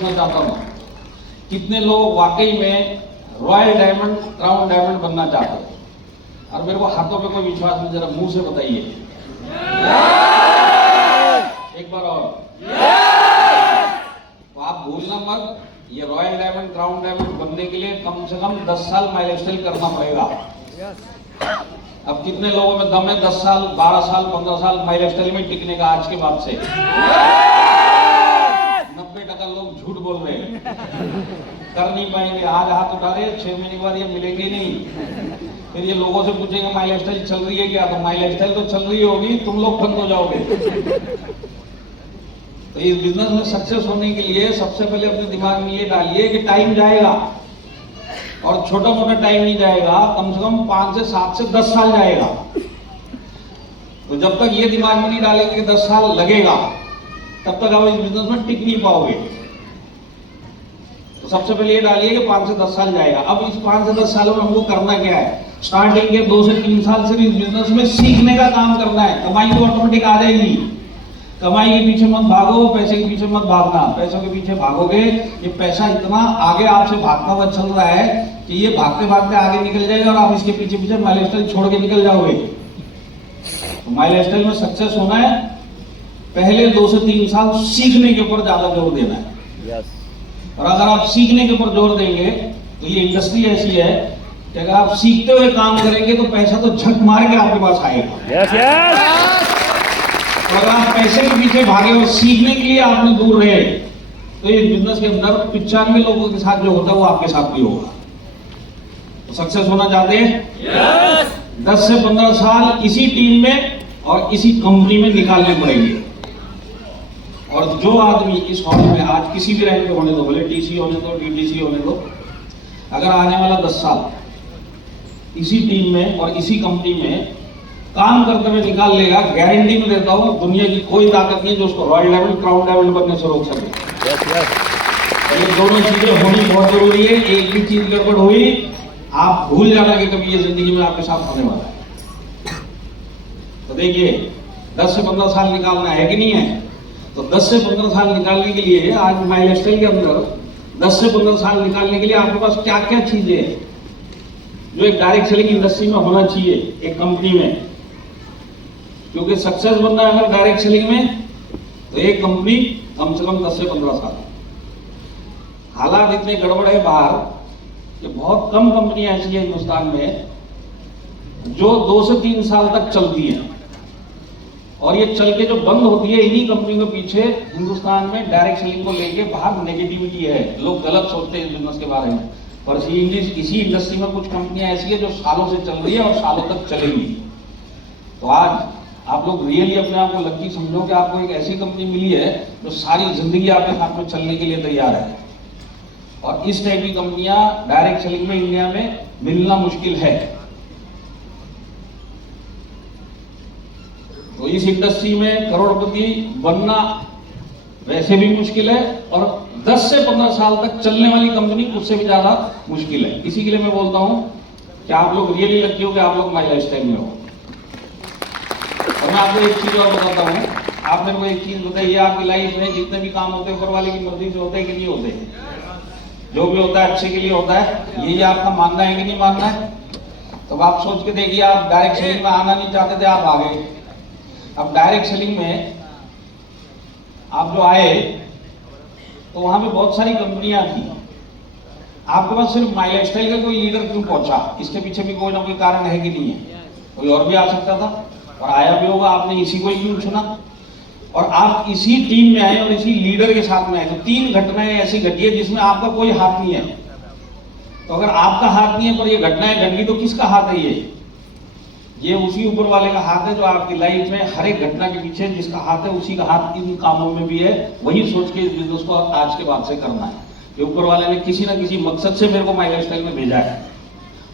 पूछना चाहता हूँ, कितने लोग वाकई में रॉयल डायमंड, क्राउन डायमंड बनना चाहते हैं? और मेरे को हाथों पे कोई विश्वास नहीं, जरा मुंह से बताइए एक बार और। तो आप भूलना मत, ये रॉयल डायमंड, क्राउन डायमंड बनने के लिए कम से कम 10 साल माइलस्टाइल करना पड़ेगा। अब कितने लोगों में दम है 10 साल, 12 साल, 15 साल माइलस्टाइल में टिकने का आज के बाद से? 90% लोग झूठ बोल रहे हैं, कर नहीं पाएंगे। आज हाथ उठा रहे, 6 महीने के बाद ये मिलेंगे नहीं। फिर ये लोगों से पूछेंगे माइलस्टाइल चल रही है क्या? तो माइलस्टाइल तो चल रही होगी, तुम लोग बंद हो जाओगे। तो इस बिजनेस में सक्सेस होने के लिए सबसे पहले अपने दिमाग में ये डालिए कि टाइम जाएगा, और छोटा मोटा टाइम नहीं जाएगा, कम से कम 5 से 7 से 10 साल जाएगा। तो जब तक ये दिमाग में नहीं डालेंगे कि 10 साल लगेगा, तब तक आप इस बिजनेस में टिक नहीं पाओगे। तो सबसे पहले ये डालिए कि 5 से 10 साल जाएगा। अब इस 5 से 10 सालों में हमको करना क्या है? स्टार्टिंग के 2 से 3 साल से इस बिजनेस में सीखने का काम करना है। कमाई तो ऑटोमेटिक आ जाएगी, कमाई के पीछे मत भागो, पैसे के पीछे मत भागना। पैसों के पीछे भागोगे, ये पैसा इतना आगे आपसे भागता हुआ चल रहा है कि ये भागते भागते आगे निकल जाएगा और आप इसके पीछे पीछे माइलस्टाइल छोड़ के निकल जाओगे। तो माइलस्टाइल में सक्सेस होना है, पहले 2 से 3 साल सीखने के ऊपर ज्यादा जोर देना है। और अगर आप सीखने के ऊपर जोर देंगे तो ये इंडस्ट्री ऐसी है कि अगर आप सीखते हुए काम करेंगे तो पैसा तो झक मार के आपके पास आएगा। और अगर आप पैसे के पीछे भागे और सीखने के लिए आपने दूर रहे, तो इस बिजनेस के अंदर 95 लोगों के साथ जो होता है वो आपके साथ भी होगा। तो सक्सेस होना चाहते हैं? 10 से 15 साल इसी टीम में और इसी कंपनी में निकालने पड़ेंगे। और जो आदमी इस हॉल में आज किसी भी रैंक पे होने दो, भले टीसी होने दो, डीटीसी होने दो, अगर आने वाला 10 साल इसी टीम में और इसी कंपनी में काम करते हुए निकाल लेगा, गारंटी में देता हूं, दुनिया की कोई ताकत नहीं जो उसको रॉयल डायमंड, क्राउन डायमंड बनने से रोक सके। ये दोनों चीजें होनी बहुत जरूरी है। एक भी चीज गड़बड़ हुई, आप भूल जाना कि कभी ये जिंदगी में आपके साथ होने वाला है। तो देखिए, 10 से 15 साल निकालना है कि नहीं है? तो 10 से 15 साल निकालने के लिए आज माइलस्टाइल के अंदर 10 से 15 साल निकालने के लिए आपके पास क्या क्या चीजें हैं जो एक डायरेक्ट सेलिंग इंडस्ट्री में होना चाहिए, एक कंपनी में? क्योंकि सक्सेस बनना है अगर डायरेक्ट सेलिंग में, तो एक कंपनी कम से कम 10 से 15 साल। हालात इतने गड़बड़ है बाहर कि बहुत कम कंपनियां ऐसी है हिंदुस्तान में जो 2 से 3 साल तक चलती हैं, और ये चल के जो बंद होती है, इन्हीं कंपनियों के पीछे हिंदुस्तान में डायरेक्ट सेलिंग को लेके बाहर नेगेटिविटी है। लोग गलत सोचते हैं इस बिजनेस के बारे में, पर इसी इंडस्ट्री में कुछ कंपनियां ऐसी है जो सालों से चल रही है और सालों तक चलेंगी। तो आज आप लोग रियली अपने आप को लकी समझो कि आपको एक ऐसी कंपनी मिली है जो सारी जिंदगी आपके साथ में चलने के लिए तैयार है। और इस टाइप की कंपनियां डायरेक्ट सेलिंग में इंडिया में मिलना मुश्किल है। तो इस इंडस्ट्री में करोड़पति बनना वैसे भी मुश्किल है, और 10 से 15 साल तक चलने वाली कंपनी उससे भी ज्यादा मुश्किल है। इसी के लिए मैं बोलता हूं कि आप लोग रियली लकी हो कि आप लोग माई लाइफस्टाइल में हो। और मैं आपको एक चीज और बताता हूँ, आप मेरे को एक चीज बताइए, आपकी लाइफ में जितने भी काम होते हैं ऊपर वाले की मर्जी से होते हैं कि नहीं होते? जो भी होता है अच्छे के लिए होता है, यही आपका मानना है कि नहीं मानना है? तो आप सोच के देखिए, आप डायरेक्ट सेलिंग में आना नहीं चाहते थे, आप आ गए। अब डायरेक्ट सेलिंग में आप जो आए तो वहां पे बहुत सारी कंपनियां थी, आपके पास सिर्फ माई लाइफस्टाइल का कोई लीडर क्यों पहुंचा? इसके पीछे भी कोई ना कोई कारण है कि नहीं है? कोई और भी आ सकता था और आया भी होगा, आपने इसी को ही क्यों चुना? और आप इसी टीम में आए और इसी लीडर के साथ में आए। तो 3 घटनाएं ऐसी घटी है जिसमें आपका कोई हाथ नहीं है। तो अगर आपका हाथ नहीं है पर ये घटनाएं घट गई, तो किसका हाथ है? ये उसी ऊपर वाले का हाथ है जो आपकी लाइफ में हर एक घटना के पीछे जिसका हाथ है, उसी का हाथ इन कामों में भी है। वही सोच के इस बिजनेस को आज के बाद से करना है कि ऊपर वाले ने किसी ना किसी मकसद से मेरे को माई लाइफस्टाइल में भेजा है।